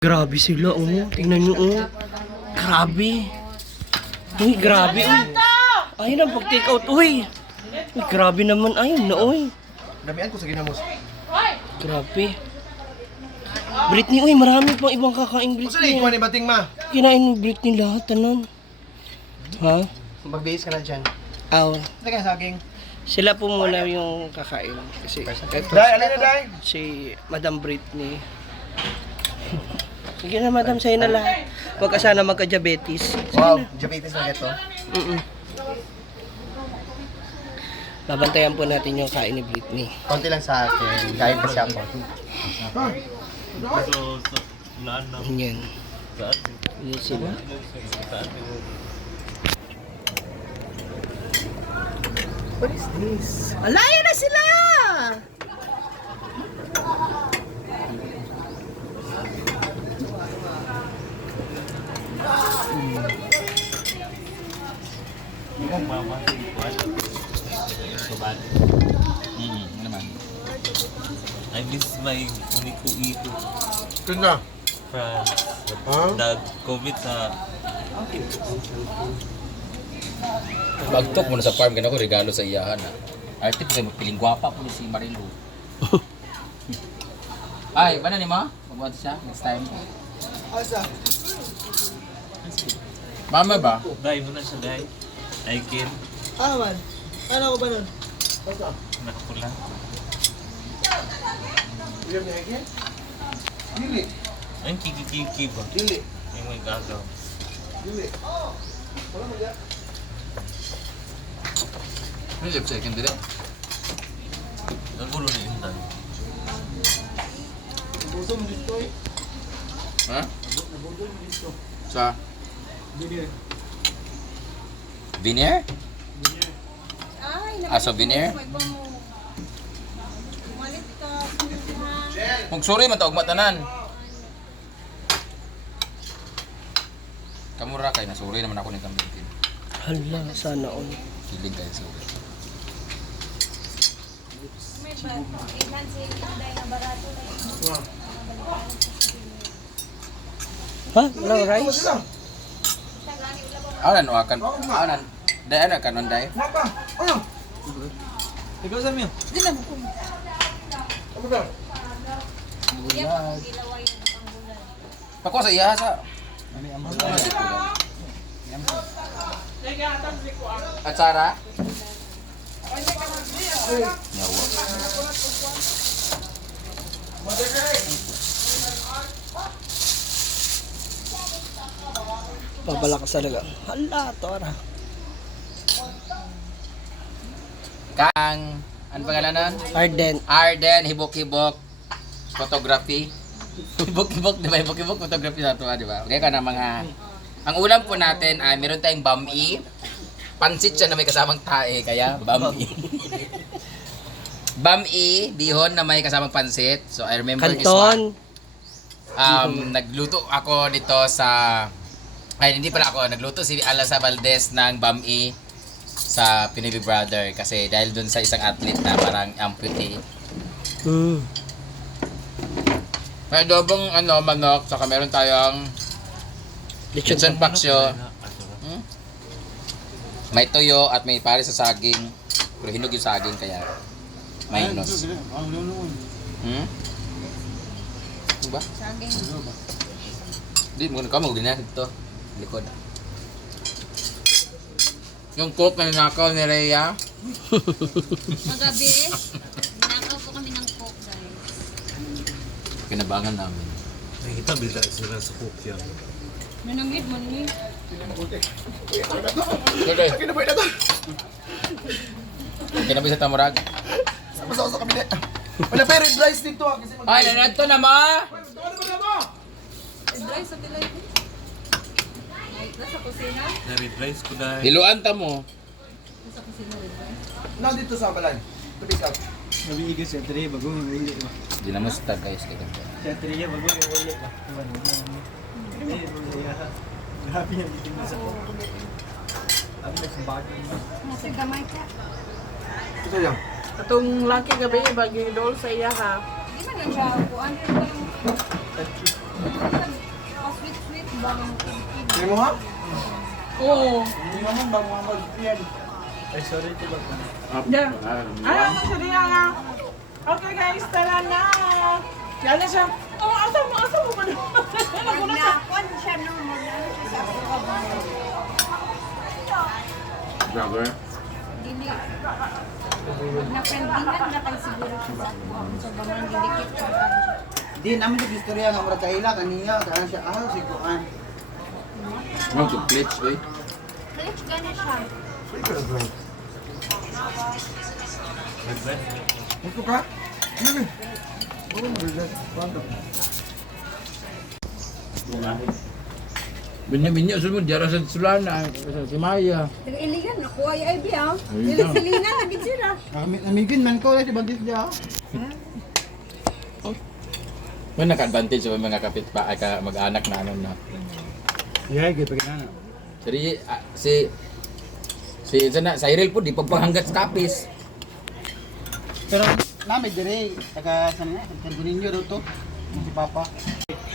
Grabe sila, oh. Tingnan nyo, oh. Grabe. Uy, grabe, uy. Ayun ang pag-take out, uy. Uy, grabe naman, ayun na, uy. Damihan ko sa ginamos. Grabe. Britney, uy, marami pang ibang kakain Kung saan Britney. ikuha ni Bating ma? Kinain ni Britney lahat, tanan. Ha? Magbihis ka na dyan. Aw. Ito kaya saging. Sila po muna yung kakain. Kasi, Day, alin na day? si Madam Britney. Sige na, Madam, sa'yo na lahat. Huwag ka sana magka-diabetes. Wow, diabetes na ito. Babantayan po natin yung kain ni Britney. Konti lang sa akin, kahit kasi ako. Yan. Yan sila. What is this? Alaya na sila! Naman. I miss my uniko-iko Ganda. from Huh? nag-COVID sa Bagtok mo na sa farm, ganun ko regalo sa iyahan na. Arte po kayo magpiling gwapa po ni si Marilu. Ay, ba na ni ma? Magbuhat siya next time. Asa? Mama ba? dahil mo na siya dahil I can Man. Ano ko ba nun? nakapula. Ilan niya again? Dili. Ang kiki-kiki ba? Dili. Yung may gagaw. Dili. Wala mo yan. Ano yung second dito? Nagulo na yung dan. Puso mo dito eh. Ha? Sa? Vinier? Ah, so vinier? Magsuri man taog matanan. Kamura kay nasuri naman ako ni Kambitin. Hala, sana all. Feeling kayo suri. Ha? No rice? Anan o akan? Anan? Dai ana kanon dai? Napa? Ano? Ikaw sa miyo? Ano ba? Pako sa iya sa. At Sara? Nyawa. Pabalakas talaga. Hala, tora. Kang, ano pangalan nun? Arden. Arden, hibok-hibok, photography. Hibok-hibok, di ba? Hibok-hibok, photography na ito, di ba? Okay ka na mga... Ang ulam po natin ay meron tayong bami. Pansit siya na may kasamang tae, kaya bami. Bami, bihon na may kasamang pansit. So I remember this one. Kanton. Nagluto ako dito sa... Ay, hindi pala ako. Nagluto si Alasa Valdez ng bami sa Pinoy Big Brother kasi dahil dun sa isang athlete na parang amputee. May adobong manok, saka meron tayong lechon paksyo. May toyo at may pare sa saging. Pero hinog yung saging kaya mainos. Diba? Saging. Hindi, muna ka mag-dinner dito. Likod. Yung coke na ninakaw ni Rhea. Magabi, nakaw po kami ng coke, guys. Pinabangan namin. Nakita bila sila sa cook yan. Nanamid mo ni. Okay. Kinaboy na to. Kinabi sa tamurag. Sama sa kabinet. Wala pa red rice dito ah. Kasi Ay, nanadto na ma! Ano ba na mo? Dry sa tilay. Nasa kusina? Na-reprice ko dahil. Hiluan ta mo. Nasa kusina rin ba? Na dito sa balan. To pick up. Nabiigil siya, Tri, bagong yung ulit ba? Hindi na musta guys. Siya, Tri, bagong yung ulit ba? Hindi, grabe yung bitin mo sa ko. Abi na sa bagay. Nasa gamay ka. Ito yan. Atong laki gabi bagay dol sa iya ha. Di man lang siya kuan. Sweet-sweet ba ang kinikig? Hindi mo ha? Oo. Hindi naman ba mga mag-yan? Ay, sorry ito ba? Yeah. Ano na siya diya nga? Okay guys, tara na. Yan na siya. Oh, asa mo ba doon? Naguna siya. Nagnakuan siya no, mag-ano siya sa ako. Vlogger. Dili. Naprendihan na kay siguro siya sa ako. Sa bangang didikit ko. Di namin sa istorya nga mura kaila kaniya kaya siya si Kuan. Ano to glitch, oy? Kalit ka na siya. Ito ka? Ano ba? Oo, mag-relax. Paano? Binya-binya sunod dira sa sulana si Maya. Nag-iligan ako ay biya. Nilagsilingan lagi sila. Namigin man ko si Bandit dia. May naka-advantage sa mga kapit pa ay ka mag-anak na ano na. Yeah, gay pagkana. Si Cyril po di pagpanghanggat sa kapis. Pero namin dire taga sana nga, sa Buninyo daw to. Si Papa.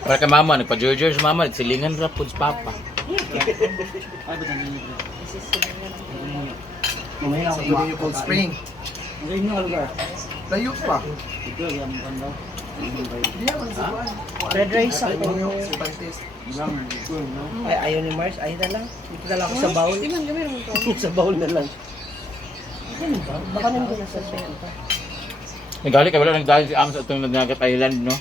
Para kay mama nagpa-George sa mama silingan ra pud sa papa. Ay ba tani? Mamaya ako ba? Cold Spring. Ang inyo nga lugar. Layo pa. Ito yung banda. Hindi naman sa buwan. Red rice ako. Si Bantis. Ilang ito no. Ay, ayaw ni Mars. Ayaw na lang. Dito na lang ako sa bowl. Sa bowl na lang. Baka nandun na sa senta. Nagali kay wala nagdali si Ams at itong Nagat Island no.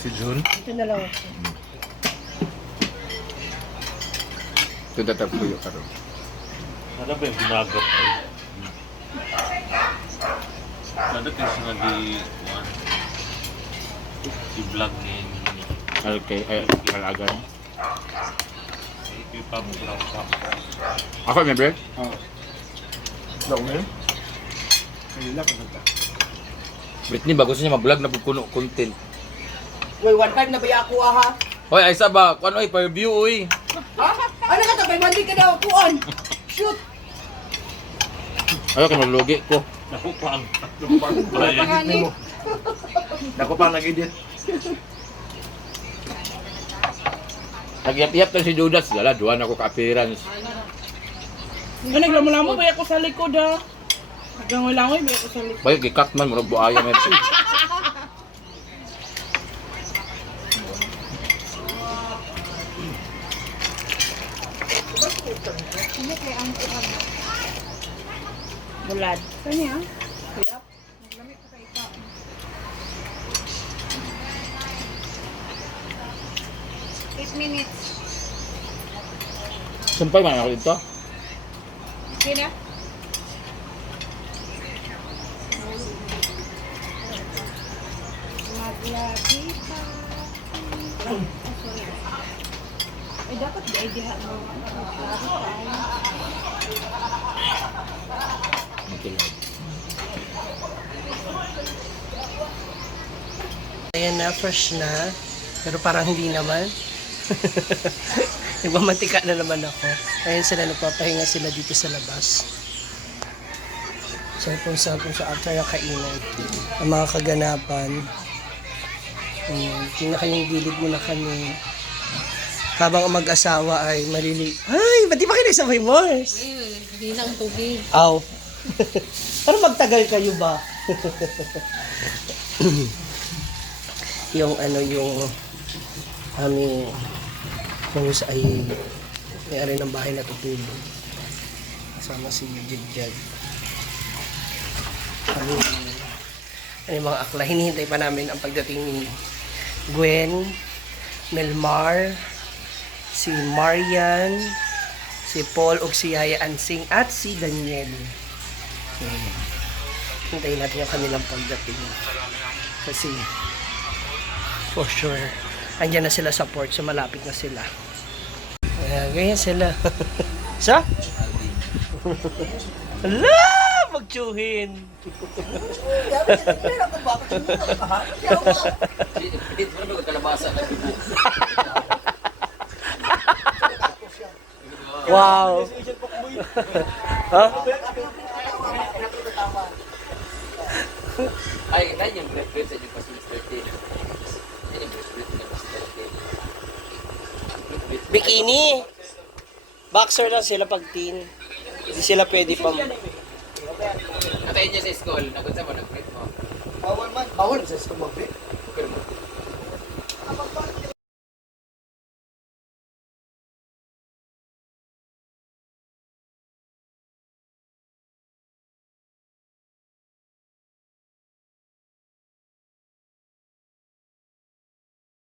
Si Jun. Dito na lang ako. Ito tatap ko yung karon. Ano ba yung ginagat ay? Ano kayo siya i-vlog ni Okay, ay kalagan. ipabubraw ka. Ako member. Lang eh. Kaila ko ta. Britney bago niya mag-vlog na puno content. Uy, 1.5 na ba ako ha? Hoy, ay sa ba? Kuan oy per view oy. Ano ka to? May mandi ka daw kuon. Shoot! Ayo kay maglugi ko. Naku pa ang Pangani. Ako pa nag-edit. Nagyap-yap to si Judas, dala duwan ako ka appearance. Nga naglamo-lamo ba ako sa likod ha? Naglangoy-langoy ba ako sa likod? Bay gikat man murag buaya met. Hindi kay ang kuan. Bulad. Kanya. Naglamit ko kay ito. Eight minutes. Sumpay man ako dito. Sila? Maglabi pa. Oh, sorry. Ay, dapat di ay diha mo. Okay. Ayan na, fresh na. Pero parang hindi naman. Nagmamantika na naman ako. Ayan sila, nagpapahinga sila dito sa labas. Cellphone sa after na kainan. Ang mga kaganapan. Tingnan kayong gilid muna kami. Habang ang mag-asawa ay malili... Ay, ba't di ba kayo nagsabay, Mars? Hindi lang tubig. Aw. Pero magtagal kayo ba? Yung ano yung aming host ay may-ari ng bahay na tutulog. Kasama si Jigjag. Kami ano yung mga akla. Hinihintay pa namin ang pagdating ni Gwen, Melmar, si Marian, si Paul o si Yaya Ansing at si Daniel. Hintayin natin yung kanilang pagdating. Kasi for sure, andyan na sila sa port, so malapit na sila. Ganyan sila. Sa? Hala! Magtsuhin! Wow! Ha? Ay, na yung bread sa inyo pa si Mr. T. Yan yung bread ni Mr. T. Bikini. Boxer lang sila pag teen. Hindi sila pwede pang... Natayin niya sa school. Nagunsa mo, nag-bread mo. Bawal man. Bawal sa school mag-break.